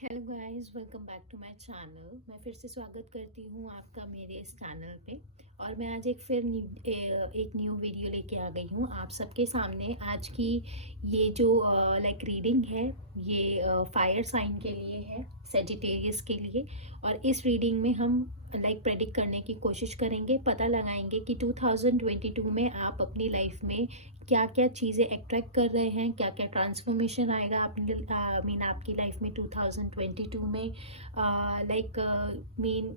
Hello guys, welcome back to my channel. मैं फिर से स्वागत करती हूँ आपका मेरे इस चैनल पे। और मैं आज एक न्यू वीडियो लेके आ गई हूँ आप सबके सामने। आज की ये जो रीडिंग है, ये फायर साइन के लिए है, सेजिटेरियस के लिए। और इस रीडिंग में हम प्रेडिक्ट करने की कोशिश करेंगे, पता लगाएंगे कि 2022 में आप अपनी लाइफ में क्या क्या चीज़ें अट्रैक्ट कर रहे हैं, क्या क्या ट्रांसफॉर्मेशन आएगा अपनी आपकी लाइफ में 2022 में। मीन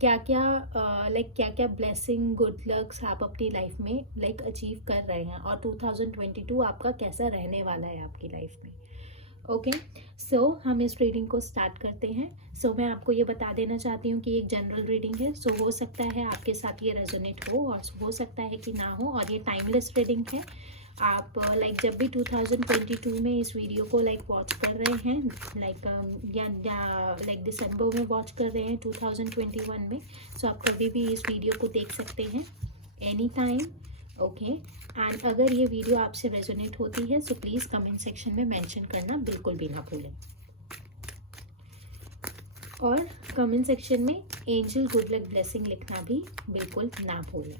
क्या क्या क्या क्या ब्लेसिंग, गुड लक्स आप अपनी लाइफ में अचीव कर रहे हैं, और 2022 आपका कैसा रहने वाला है आपकी लाइफ में। ओके, सो हम इस रीडिंग को स्टार्ट करते हैं। मैं आपको ये बता देना चाहती हूँ कि एक जनरल रीडिंग है। हो सकता है आपके साथ ये रेजोनेट हो और हो सकता है कि ना हो, और ये टाइमलेस रीडिंग है। आप जब भी 2022 में इस वीडियो को वॉच कर रहे हैं, या दिसंबर में वॉच कर रहे हैं 2021 में, आप कभी भी इस वीडियो को देख सकते हैं, एनी टाइम। ओके, एंड अगर ये वीडियो आपसे रेजोनेट होती है सो प्लीज़ कमेंट सेक्शन में मेंशन करना बिल्कुल भी ना भूलें। और कमेंट सेक्शन में एंजल गुड लक ब्लेसिंग लिखना भी बिल्कुल ना भूलें।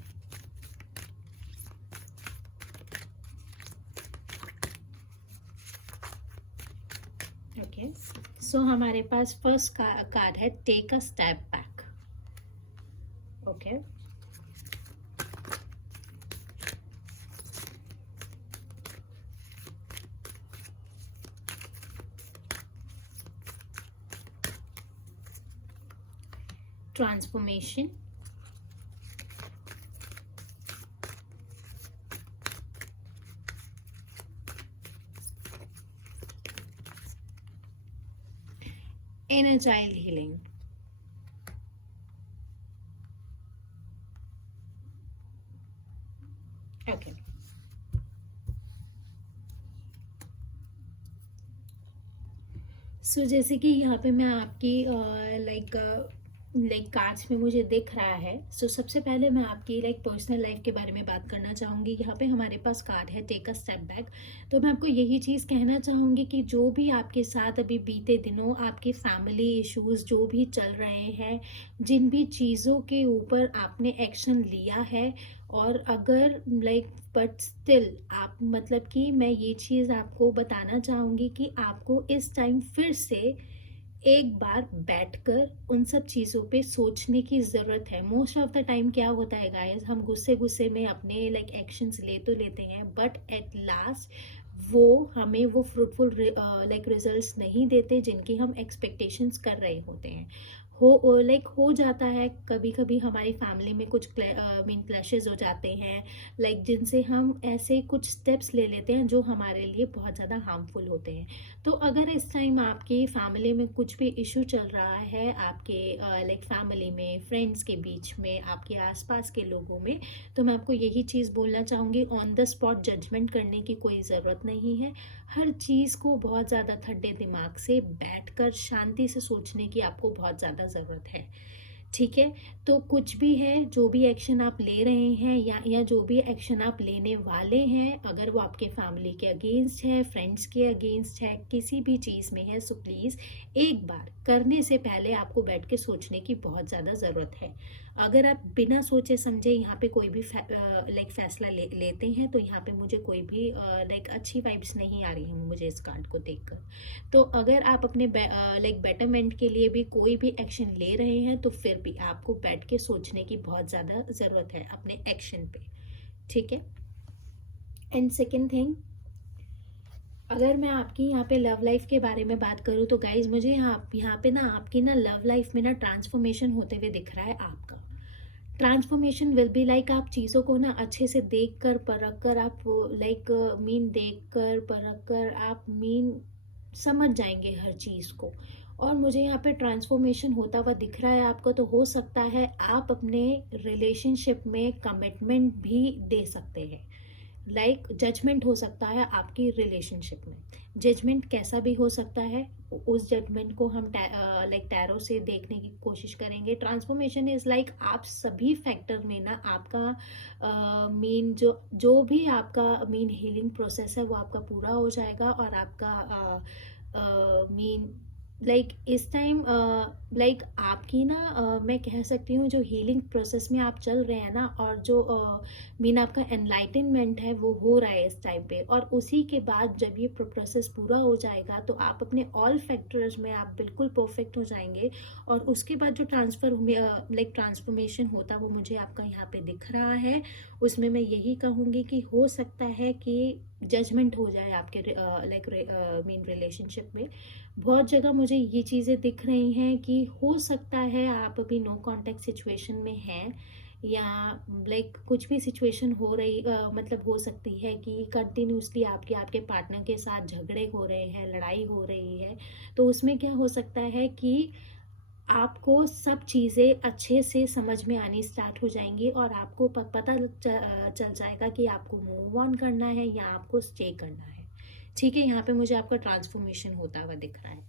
ओके, सो हमारे पास फर्स्ट कार्ड है take a step back. Okay, transformation, inner child healing. Okay, so जैसे कि यहाँ पे मैं आपकी कार्ड्स में मुझे दिख रहा है। सबसे पहले मैं आपकी पर्सनल लाइफ के बारे में बात करना चाहूँगी। यहाँ पे हमारे पास कार्ड है टेक अ स्टेप बैक। तो मैं आपको यही चीज़ कहना चाहूँगी कि जो भी आपके साथ अभी बीते दिनों आपके फैमिली इश्यूज जो भी चल रहे हैं, जिन भी चीज़ों के ऊपर आपने एक्शन लिया है, और अगर बट स्टिल आप कि मैं ये चीज़ आपको बताना चाहूँगी कि आपको इस टाइम फिर से एक बार बैठकर उन सब चीज़ों पे सोचने की ज़रूरत है। मोस्ट ऑफ द टाइम क्या होता है गाइस, हम गुस्से गुस्से में अपने एक्शंस ले तो लेते हैं, बट एट लास्ट वो हमें वो फ्रूटफुल रिजल्ट्स नहीं देते जिनकी हम एक्सपेक्टेशंस कर रहे होते हैं। हो जाता है कभी कभी हमारी फैमिली में कुछ क्लैशेस हो जाते हैं, जिनसे हम ऐसे कुछ स्टेप्स ले लेते हैं जो हमारे लिए बहुत ज़्यादा हार्मफुल होते हैं। तो अगर इस टाइम आपकी फैमिली में कुछ भी इशू चल रहा है, आपके फैमिली में, फ्रेंड्स के बीच में, आपके आसपास के लोगों में, तो मैं आपको यही चीज़ बोलना चाहूँगी, ऑन द स्पॉट जजमेंट करने की कोई ज़रूरत नहीं है। हर चीज़ को बहुत ज़्यादा ठंडे दिमाग से बैठकर शांति से सोचने की आपको बहुत ज़्यादा ज़रूरत है। ठीक है, तो कुछ भी है, जो भी एक्शन आप ले रहे हैं या जो भी एक्शन आप लेने वाले हैं, अगर वो आपके फैमिली के अगेंस्ट है, फ्रेंड्स के अगेंस्ट है, किसी भी चीज़ में है, सो प्लीज़ एक बार करने से पहले आपको बैठ के सोचने की बहुत ज़्यादा ज़रूरत है। अगर आप बिना सोचे समझे यहाँ पे कोई भी फैसला लेते हैं, तो यहाँ पे मुझे कोई भी अच्छी वाइब्स नहीं आ रही हैं मुझे इस कार्ड को देखकर। तो अगर आप अपने बेटरमेंट के लिए भी कोई भी एक्शन ले रहे हैं, तो फिर भी आपको बैठ के सोचने की बहुत ज़्यादा ज़रूरत है अपने एक्शन पे। ठीक है, एंड सेकेंड थिंग, अगर मैं आपकी यहाँ पे लव लाइफ के बारे में बात करूँ तो गाइज मुझे यहाँ पे ना आपकी ना लव लाइफ में ना ट्रांसफॉर्मेशन होते हुए दिख रहा है आपका। ट्रांसफॉर्मेशन विल बी आप चीज़ों को ना अच्छे से देख कर परख कर, आप देख कर परख कर आप समझ जाएंगे हर चीज़ को। और मुझे यहाँ पे ट्रांसफॉर्मेशन होता हुआ दिख रहा है आपको। तो हो सकता है आप अपने रिलेशनशिप में कमिटमेंट भी दे सकते हैं। जजमेंट हो सकता है आपकी रिलेशनशिप में। जजमेंट कैसा भी हो सकता है, उस जजमेंट को हम टैरो से देखने की कोशिश करेंगे। ट्रांसफॉर्मेशन इज आप सभी फैक्टर में ना आपका जो भी आपका हीलिंग प्रोसेस है वो आपका पूरा हो जाएगा, और आपका इस टाइम आपकी ना मैं कह सकती हूँ जो हीलिंग प्रोसेस में आप चल रहे हैं ना, और जो मीन आपका एनलाइटनमेंट है वो हो रहा है इस टाइम पे, और उसी के बाद जब ये प्रोसेस पूरा हो जाएगा तो आप अपने ऑल फैक्टर्स में आप बिल्कुल परफेक्ट हो जाएंगे। और उसके बाद जो ट्रांसफॉर्मेशन होता है वो मुझे आपका यहाँ पे दिख रहा है। उसमें मैं यही कहूँगी कि हो सकता है कि जजमेंट हो जाए आपके मीन रिलेशनशिप में। बहुत जगह मुझे ये चीज़ें दिख रही हैं कि हो सकता है आप अभी नो कांटेक्ट सिचुएशन में हैं, या कुछ भी सिचुएशन हो रही मतलब हो सकती है कि कंटिन्यूसली आपके पार्टनर के साथ झगड़े हो रहे हैं, लड़ाई हो रही है। तो उसमें क्या हो सकता है कि आपको सब चीज़ें अच्छे से समझ में आनी स्टार्ट हो जाएंगी, और आपको पता चल जाएगा कि आपको मूव ऑन करना है या आपको स्टे करना है। ठीक है, यहाँ पे मुझे आपका ट्रांसफॉर्मेशन होता हुआ दिख रहा है।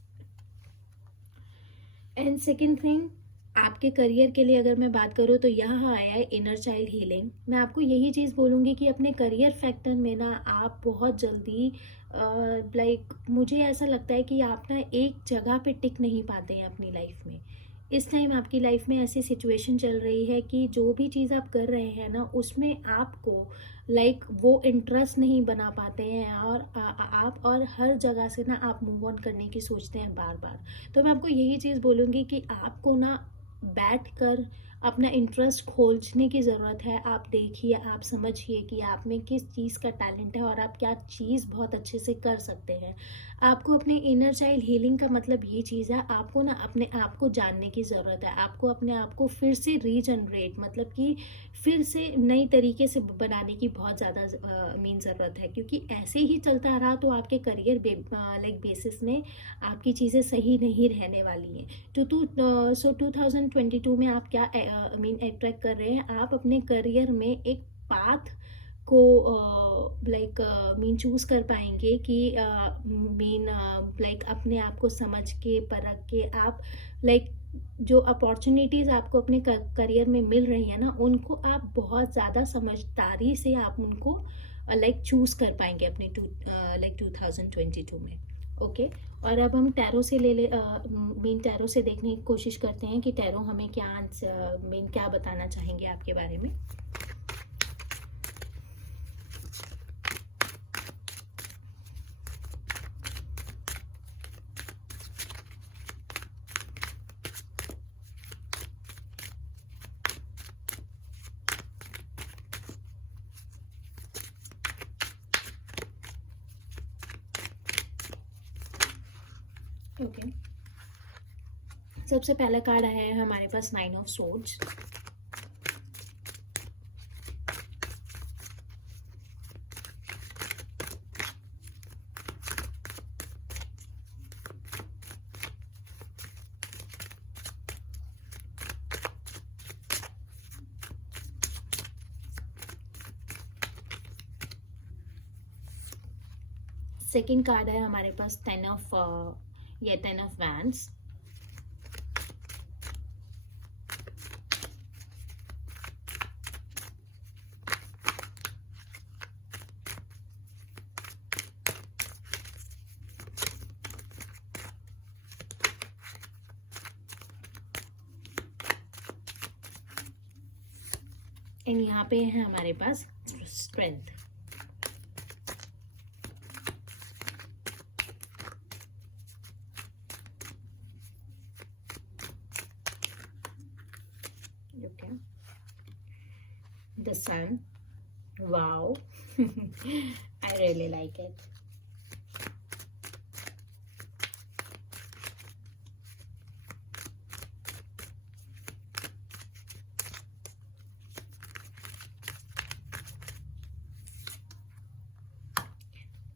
एंड सेकेंड थिंग, आपके करियर के लिए अगर मैं बात करूँ तो यहाँ आया है इनर चाइल्ड हीलिंग। मैं आपको यही चीज़ बोलूँगी कि अपने करियर फैक्टर में ना आप बहुत जल्दी मुझे ऐसा लगता है कि आप ना एक जगह पे टिक नहीं पाते हैं अपनी लाइफ में। इस टाइम आपकी लाइफ में ऐसी सिचुएशन चल रही है कि जो भी चीज़ आप कर रहे हैं ना उसमें आपको वो इंटरेस्ट नहीं बना पाते हैं, और आप और हर जगह से ना आप मूव ऑन करने की सोचते हैं बार बार। तो मैं आपको यही चीज़ बोलूँगी कि आपको ना बैठ कर अपना इंटरेस्ट खोजने की ज़रूरत है। आप देखिए, आप समझिए कि आप में किस चीज़ का टैलेंट है और आप क्या चीज़ बहुत अच्छे से कर सकते हैं। आपको अपने इनर चाइल्ड हीलिंग का मतलब ये चीज़ है, आपको ना अपने आप को जानने की ज़रूरत है। आपको अपने आप को फिर से रीजनरेट, मतलब कि फिर से नई तरीके से बनाने की बहुत ज़्यादा ज़रूरत है, क्योंकि ऐसे ही चलता रहा तो आपके करियर बेसिस में आपकी चीज़ें सही नहीं रहने वाली हैं। तो 2022 में आप क्या अट्रैक्ट कर रहे हैं, आप अपने करियर में एक पाथ को चूज कर पाएंगे कि अपने आप को समझ के परख के आप जो अपॉर्चुनिटीज़ आपको अपने करियर में मिल रही है ना उनको आप बहुत ज़्यादा समझदारी से आप उनको चूज कर पाएंगे अपने 2022 में। ओके, और अब हम टैरो से टैरो से देखने की कोशिश करते हैं कि टैरो हमें क्या बताना चाहेंगे आपके बारे में। ओके, सबसे पहला कार्ड आया है हमारे पास 9 ऑफ सोर्ड्स। सेकेंड कार्ड है हमारे पास 10 ऑफ वैंड्स। एंड यहाँ पे है हमारे पास strength. Okay, the sun. Wow. I really like it.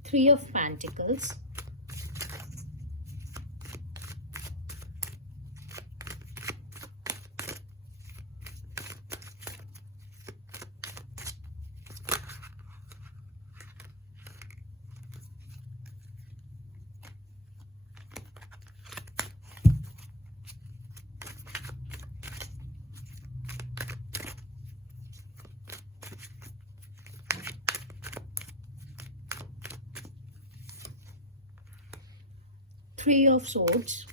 Three of Pentacles. Three of Swords.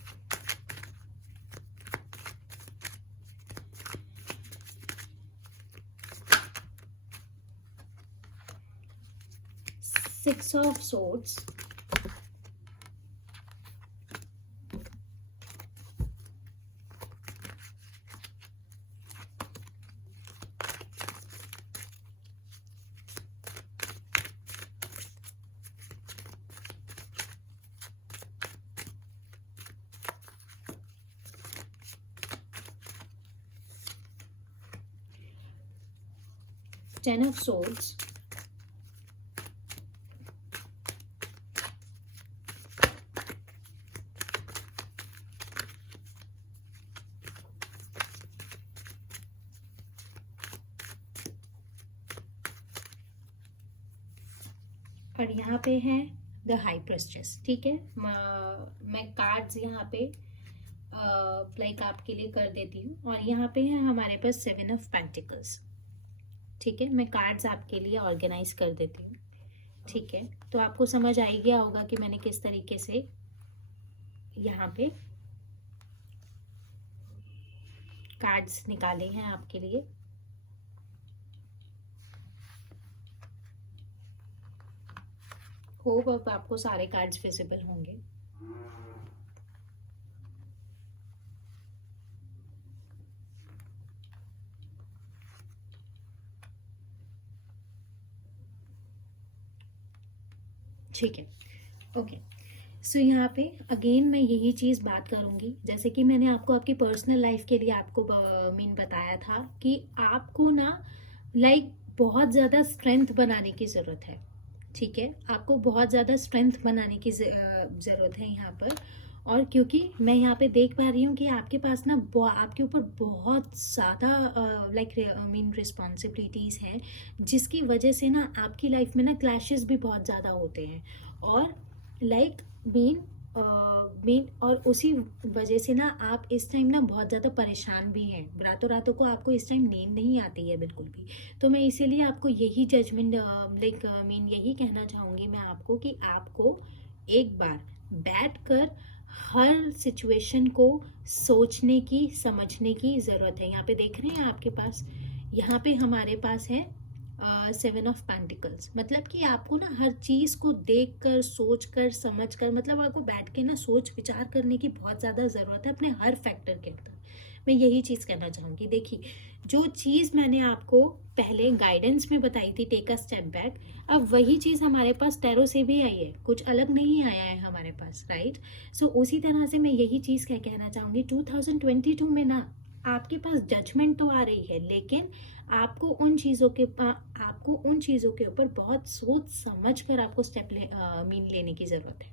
6 of Swords, Ten of Swords, और यहाँ पे है द हाई प्रेस्टेस। ठीक है, मैं कार्ड्स यहाँ पे लाइक आपके लिए कर देती हूँ। और यहाँ पे है हमारे पास 7 ऑफ पेंटिकल्स। ठीक है, मैं कार्ड्स आपके लिए ऑर्गेनाइज कर देती हूँ। ठीक है, तो आपको समझ आ गया होगा कि मैंने किस तरीके से यहाँ पे कार्ड्स निकाले हैं आपके लिए। होप अब आपको सारे कार्ड्स विजिबल होंगे। ठीक है, ओके। सो यहाँ पे अगेन मैं यही चीज़ बात करूँगी, जैसे कि मैंने आपको आपकी पर्सनल लाइफ के लिए आपको मीन बताया था कि आपको ना लाइक बहुत ज़्यादा स्ट्रेंथ बनाने की ज़रूरत है। ठीक है, आपको बहुत ज़्यादा स्ट्रेंथ बनाने की ज़रूरत है यहाँ पर। और क्योंकि मैं यहाँ पे देख पा रही हूँ कि आपके पास ना आपके ऊपर बहुत ज़्यादा लाइक मीन रिस्पॉन्सिबिलिटीज़ हैं, जिसकी वजह से ना आपकी लाइफ में ना क्लैशेस भी बहुत ज़्यादा होते हैं। और लाइक मीन और उसी वजह से ना आप इस टाइम ना बहुत ज़्यादा परेशान भी हैं। रातों रातों को आपको इस टाइम नींद नहीं आती है बिल्कुल भी। तो मैं इसीलिए आपको यही जजमेंट लाइक मीन यही कहना चाहूँगी मैं आपको कि आपको एक बार बैठ कर हर सिचुएशन को सोचने की समझने की ज़रूरत है। यहाँ पे देख रहे हैं आपके पास, यहाँ पे हमारे पास है 7 ऑफ पेंटिकल्स। मतलब कि आपको ना हर चीज़ को देख कर सोच कर समझ कर, मतलब आपको बैठ के ना सोच विचार करने की बहुत ज़्यादा ज़रूरत है अपने हर फैक्टर के अंदर। मैं यही चीज़ कहना चाहूँगी। देखिए, जो चीज़ मैंने आपको पहले गाइडेंस में बताई थी, टेक अ स्टेप बैक, अब वही चीज़ हमारे पास टैरो से भी आई है, कुछ अलग नहीं आया है हमारे पास, राइट। सो उसी तरह से मैं यही चीज़ क्या कहना चाहूँगी, 2022 में ना आपके पास जजमेंट तो आ रही है, लेकिन आपको उन चीज़ों के ऊपर बहुत सोच समझ कर आपको स्टेप लेने की ज़रूरत है।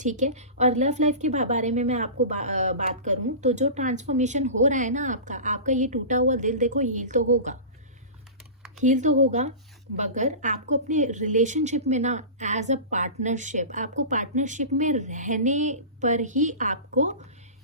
ठीक है, और लव लाइफ के बारे में मैं आपको बात करूं तो जो ट्रांसफॉर्मेशन हो रहा है ना आपका ये टूटा हुआ दिल देखो हील तो होगा, मगर आपको अपने रिलेशनशिप में ना एज अ पार्टनरशिप, आपको पार्टनरशिप में रहने पर ही आपको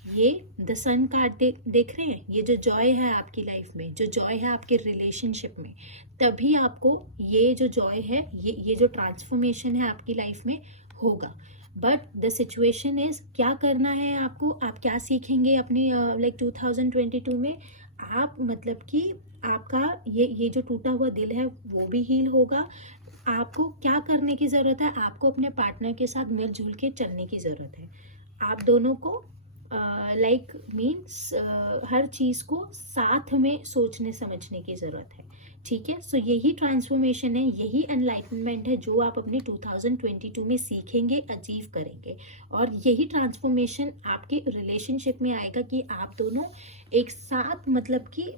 ये द सन कार्ड देख रहे हैं, ये जो जॉय है आपकी लाइफ में, जो जॉय है आपके रिलेशनशिप में, तभी आपको ये जो जॉय है, ये जो ट्रांसफॉर्मेशन है आपकी लाइफ में होगा। बट द सिचुएशन इज क्या करना है आपको, आप क्या सीखेंगे अपनी लाइक 2022 में। आप मतलब कि आपका ये जो टूटा हुआ दिल है वो भी हील होगा। आपको क्या करने की ज़रूरत है, आपको अपने पार्टनर के साथ मिलजुल के चलने की ज़रूरत है। आप दोनों को लाइक मीन्स हर चीज़ को साथ में सोचने समझने की ज़रूरत है। ठीक है, सो यही ट्रांसफॉर्मेशन है, यही एनलाइटनमेंट है जो आप अपने 2022 में सीखेंगे, अचीव करेंगे। और यही ट्रांसफॉर्मेशन आपके रिलेशनशिप में आएगा कि आप दोनों एक साथ, मतलब कि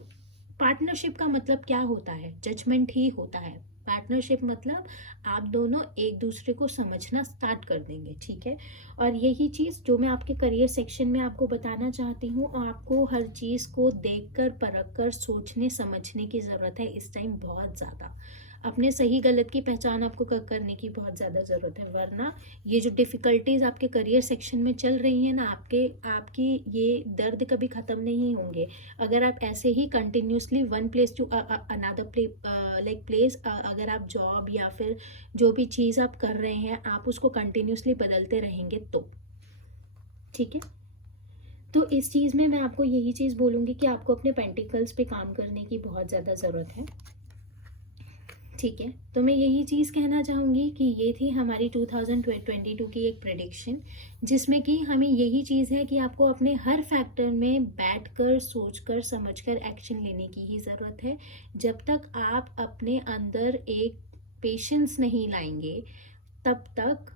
पार्टनरशिप का मतलब क्या होता है, जजमेंट ही होता है। पार्टनरशिप मतलब आप दोनों एक दूसरे को समझना स्टार्ट कर देंगे। ठीक है, और यही चीज़ जो मैं आपके करियर सेक्शन में आपको बताना चाहती हूँ, आपको हर चीज़ को देखकर परखकर सोचने समझने की ज़रूरत है इस टाइम बहुत ज़्यादा। अपने सही गलत की पहचान आपको करने की बहुत ज़्यादा ज़रूरत है, वरना ये जो डिफ़िकल्टीज़ आपके करियर सेक्शन में चल रही हैं ना, आपकी ये दर्द कभी ख़त्म नहीं होंगे अगर आप ऐसे ही continuously one place to another place, अगर आप जॉब या फिर जो भी चीज़ आप कर रहे हैं आप उसको कंटिन्यूसली बदलते रहेंगे तो। ठीक है, तो इस चीज़ में मैं आपको यही चीज़ बोलूँगी कि आपको अपने पेंटिकल्स पे काम करने की बहुत ज़्यादा ज़रूरत है। ठीक है, तो मैं यही चीज़ कहना चाहूँगी कि ये थी हमारी 2022 की एक प्रेडिक्शन, जिसमें कि हमें यही चीज़ है कि आपको अपने हर फैक्टर में बैठकर सोचकर समझकर एक्शन लेने की ही ज़रूरत है। जब तक आप अपने अंदर एक पेशेंस नहीं लाएंगे, तब तक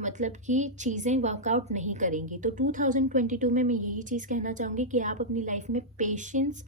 मतलब कि चीज़ें वर्कआउट नहीं करेंगी। तो 2022 में मैं यही चीज़ कहना चाहूँगी कि आप अपनी लाइफ में patience,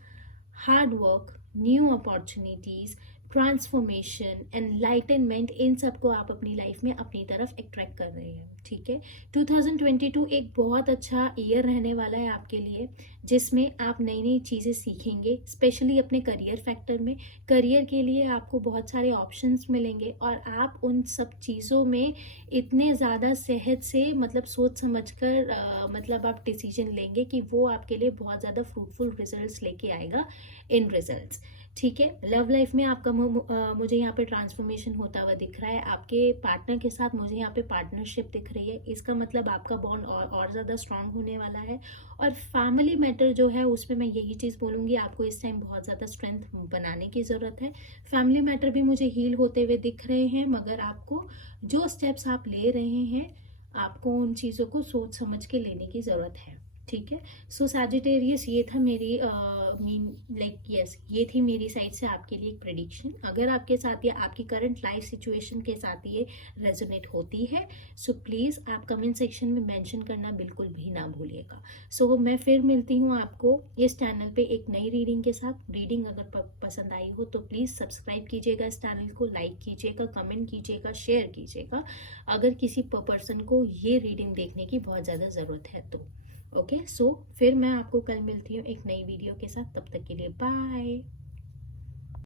hard work, new opportunities, transformation, enlightenment, इन सब को आप अपनी लाइफ में अपनी तरफ अट्रैक्ट कर रहे हैं। ठीक है, 2022 एक बहुत अच्छा ईयर रहने वाला है आपके लिए, जिसमें आप नई नई चीज़ें सीखेंगे, स्पेशली अपने करियर फैक्टर में। करियर के लिए आपको बहुत सारे ऑप्शंस मिलेंगे और आप उन सब चीज़ों में इतने ज़्यादा सेहत से मतलब सोच समझ कर मतलब आप डिसीजन लेंगे कि वो आपके लिए बहुत ज़्यादा फ्रूटफुल रिजल्ट्स लेके आएगा इन रिजल्ट्स। ठीक है, लव लाइफ में आपका मुझे यहाँ पे ट्रांसफॉर्मेशन होता हुआ दिख रहा है। आपके पार्टनर के साथ मुझे यहाँ पे पार्टनरशिप दिख रही है। इसका मतलब आपका बॉन्ड और ज़्यादा स्ट्रांग होने वाला है। और फैमिली मैटर जो है उसमें मैं यही चीज़ बोलूँगी, आपको इस टाइम बहुत ज़्यादा स्ट्रेंथ बनाने की ज़रूरत है। फैमिली मैटर भी मुझे हील होते हुए दिख रहे हैं, मगर आपको जो स्टेप्स आप ले रहे हैं, आपको उन चीज़ों को सोच समझ के लेने की ज़रूरत है। ठीक है, सो सैजिटेरियस, ये था मेरी ये थी मेरी साइड से आपके लिए एक प्रेडिक्शन। अगर आपके साथ या आपकी करंट लाइफ सिचुएशन के साथ ये रेजोनेट होती है, सो प्लीज़ आप कमेंट सेक्शन में मेंशन करना बिल्कुल भी ना भूलिएगा। सो मैं फिर मिलती हूँ आपको इस चैनल पे एक नई रीडिंग के साथ। रीडिंग अगर पसंद आई हो तो प्लीज़ सब्सक्राइब कीजिएगा इस चैनल को, लाइक कीजिएगा, कमेंट कीजिएगा, शेयर कीजिएगा, अगर किसी पर्सन को ये रीडिंग देखने की बहुत ज़्यादा ज़रूरत है तो। ओके, सो फिर मैं आपको कल मिलती हूँ एक नई वीडियो के साथ। तब तक के लिए बाय।